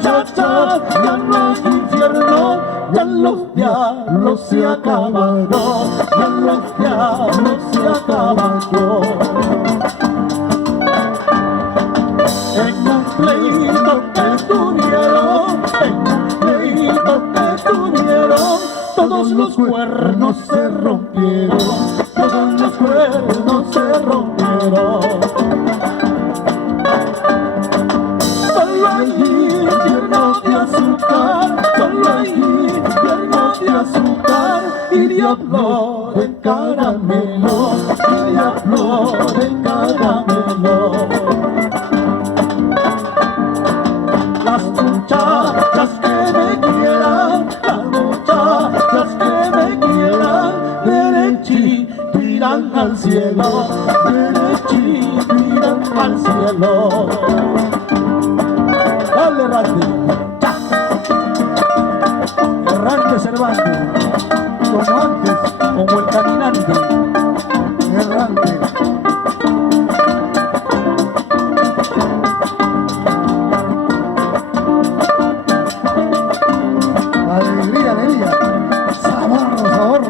muchacha, ya no hay infierno, ya los diablos se acabaron, ya los diablos se acabaron. En un pleito que tuvieron, todos los cuernos se rompieron, todos los cuernos se rompieron. Solo hay infierno de azúcar, solo hay infierno de azúcar y diablo de caramelo, y diablo de caramelo. Las muchachas que me quieran, las muchachas que me quieran, derechito irán al cielo, derechito irán al cielo. Dale, Errante, ya. Errante Cervantes, como antes, como el caminante, Errante. Alegría, alegría, sabor, sabor.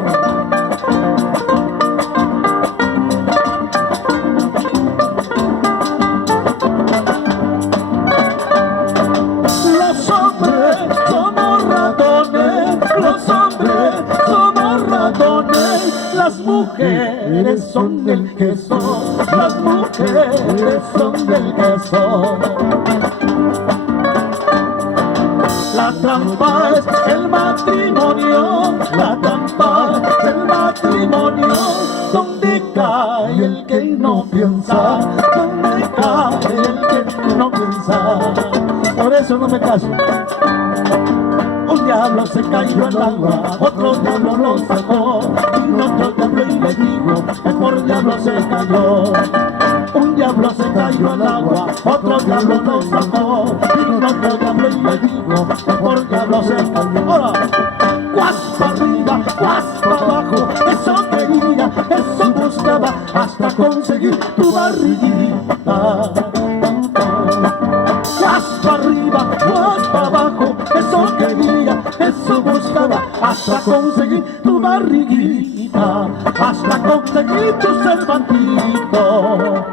Los hombres somos ratones, los hombres somos ratones, las mujeres son del queso, las mujeres son del queso. La trampa es el matrimonio, la trampa es el matrimonio, donde cae el que no piensa, donde cae el que no piensa. Por eso no me caso. Un diablo se cayó al agua, otro diablo lo sacó, y otro diablo y le digo que por diablo se cayó. Un diablo se cayó al agua, otro diablo lo sacó, y otro diablo y le digo que por diablo se cayó. Ahora, guas para arriba, guas para abajo, eso quería, eso buscaba, hasta conseguir tu barriguita. Guas para arriba, guas para abajo, eso quería, eso buscaba, hasta conseguir tu barriguita, hasta conseguir tu Cervantito.